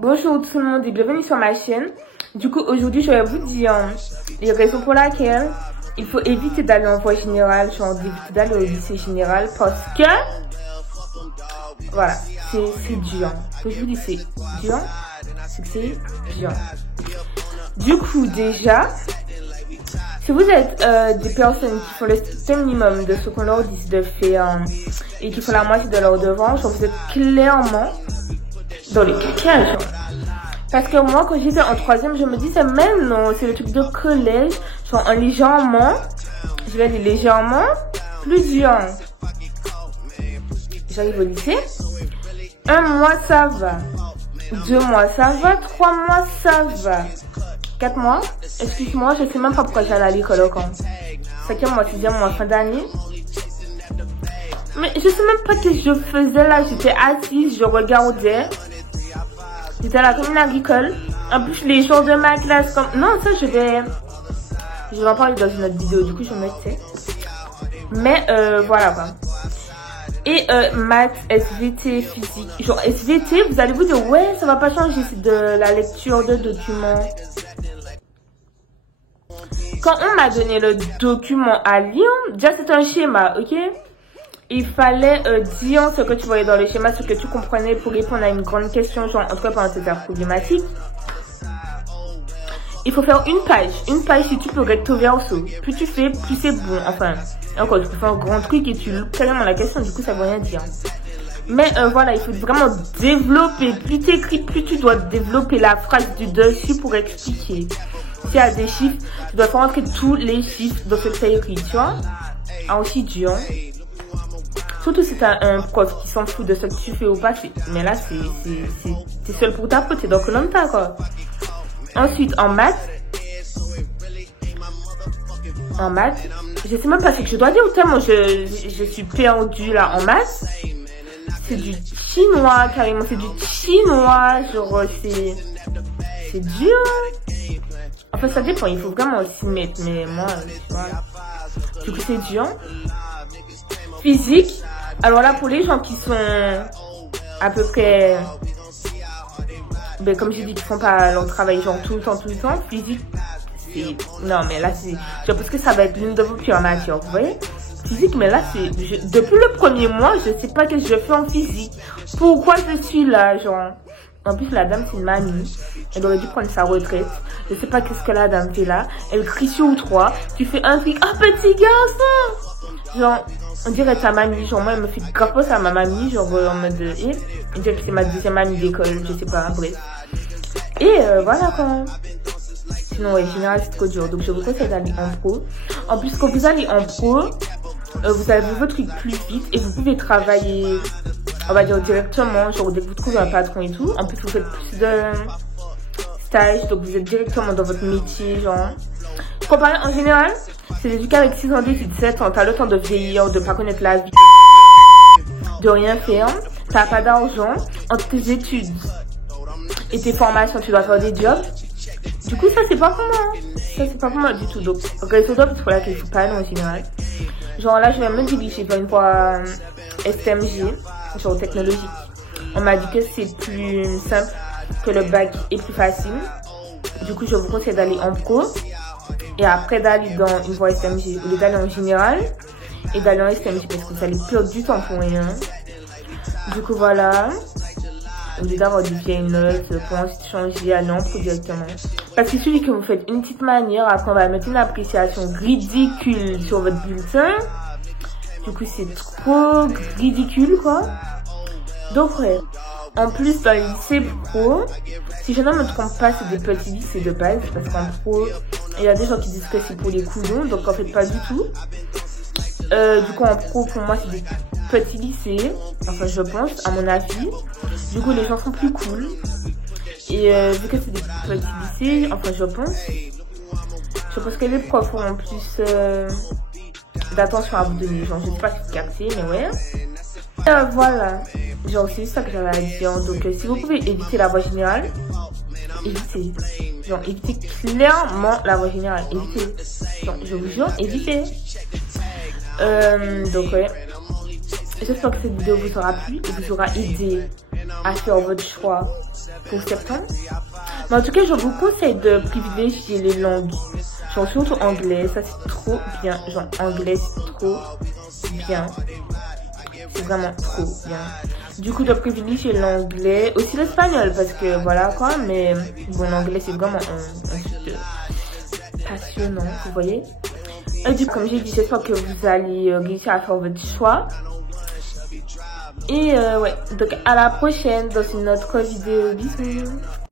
Bonjour tout le monde et bienvenue sur ma chaîne. Du coup, aujourd'hui, je vais vous dire les raisons pour lesquelles il faut éviter d'aller en voie générale, genre d'éviter d'aller au lycée général parce que, voilà, c'est dur. Que je vous dis, c'est dur, c'est que c'est dur. Du coup, déjà, si vous êtes des personnes qui font le strict minimum de ce qu'on leur dit de faire et qui font la moitié de leurs devoirs, genre vous êtes clairement dans les caca, genre. Parce que moi, quand j'étais en troisième, je me disais, mais non, c'est le truc de collège, genre en légèrement, je vais aller légèrement, plus dur. J'arrive au lycée, 1 mois ça va, 2 mois ça va, 3 mois ça va, 4 mois, excuse-moi, je sais même pas pourquoi j'allais à l'école au camp. 5e mois, 6e mois, fin d'année. Mais je sais même pas ce que je faisais là, j'étais assise, je regardais. J'étais à la commune agricole. En plus, les gens de ma classe, comme... Non, ça, je vais en parler dans une autre vidéo, du coup, je me sais. Mais, voilà, quoi. Et, maths, SVT, physique. Genre, SVT, vous allez vous dire, ouais, ça va pas changer, c'est de la lecture de documents. Quand on m'a donné le document à lire, déjà, c'est un schéma, ok? Il fallait dire ce que tu voyais dans le schéma, ce que tu comprenais pour répondre à une grande question, genre, en tout cas, pendant cette problématique. Il faut faire une page si tu peux recto verso. Plus tu fais, plus c'est bon. Enfin, encore, tu peux faire un grand truc et tu loupes carrément la question, du coup, ça veut rien dire. Mais voilà, il faut vraiment développer. Plus tu écris, plus tu dois développer la phrase du dessus pour expliquer. S'il y a des chiffres, tu dois faire rentrer tous les chiffres dans ce que tu as écrit, tu vois. Ah, aussi dur. Surtout si t'as un prof qui s'en fout de ce que tu fais ou pas, mais là, c'est seul pour ta faute, t'es dans Koh-Lanta, quoi. Ensuite, en maths, je sais même pas ce que je dois dire, tellement je suis perdue, là, en maths. C'est du chinois, carrément, c'est du chinois, genre, c'est dur. Enfin, ça dépend, il faut vraiment s'y mettre, mais moi, tu vois, du coup, c'est dur. Physique, alors là pour les gens qui sont à peu près, ben comme j'ai dit, qui font pas leur travail genre tout le temps, physique, c'est, non mais là c'est, je pense que ça va être l'une de vos pires matières, vous voyez, physique, mais là c'est, depuis le premier mois, je sais pas ce que je fais en physique, pourquoi je suis là, genre, en plus la dame c'est une mamie, elle aurait dû prendre sa retraite, je sais pas qu'est-ce que la dame fait là, elle crie sur 3, tu fais un truc, ah petit garçon, genre, on dirait ta mamie, genre moi elle me fait grave penser à ma mamie, genre en mode, on dirait que c'est ma deuxième amie d'école, je sais pas, bref. Et voilà quoi. Sinon ouais, général c'est trop dur, donc je vous conseille d'aller en pro. En plus quand vous allez en pro, vous avez votre truc plus vite et vous pouvez travailler, on va dire directement, genre dès que vous trouvez un patron et tout. En plus vous faites plus de stage, donc vous êtes directement dans votre métier, genre. Comparé en général, c'est éduqué avec 6 ans d'études, 7 ans, t'as le temps de vieillir, de pas connaître la vie, de rien faire, t'as pas d'argent, entre tes études et tes formations, tu dois faire des jobs. Du coup, ça c'est pas pour moi, ça c'est pas pour moi du tout, donc réseau job, c'est pour laquelle je suis pas en général. Genre là, je vais me diriger vers une voie STMG, genre technologique. On m'a dit que c'est plus simple, que le bac est plus facile. Du coup, je vous conseille d'aller en pro. Et après d'aller dans une voie STMG, au lieu d'aller en général et d'aller en STMG parce que vous allez perdre du temps pour rien. Du coup voilà, au lieu d'avoir des vieilles notes, pour ensuite changer, aller en pro directement. Parce qu'il suffit que vous faites une petite manière, après on va mettre une appréciation ridicule sur votre bulletin. Du coup c'est trop ridicule quoi. Donc ouais. En plus, dans les lycées pro, si je ne me trompe pas, c'est des petits lycées de base, parce qu'en pro, il y a des gens qui disent que c'est pour les cousins, donc en fait pas du tout. Du coup, en pro, pour moi, c'est des petits lycées, enfin je pense, à mon avis. Du coup, les gens sont plus cool. Et vu que c'est des petits lycées, enfin je pense que les profs auront plus d'attention à vous donner. Genre, je sais pas si vous captez, mais ouais. Voilà, genre c'est ça que j'avais à dire. Donc si vous pouvez éviter la voie générale, évitez. Genre évitez clairement la voie générale, évitez. Genre je vous jure, évitez. Donc ouais, j'espère que cette vidéo vous aura plu et vous aura aidé à faire votre choix pour septembre. Mais en tout cas, je vous conseille de privilégier les langues. Genre surtout anglais, ça c'est trop bien. Genre anglais c'est trop bien. C'est vraiment trop bien. Du coup, de privilégier l'anglais, aussi l'espagnol parce que voilà quoi. Mais bon, l'anglais c'est vraiment un truc passionnant, vous voyez. Et du coup, comme j'ai dit, j'espère que vous allez réussir à faire votre choix. Et ouais, donc à la prochaine dans une autre vidéo. Bisous.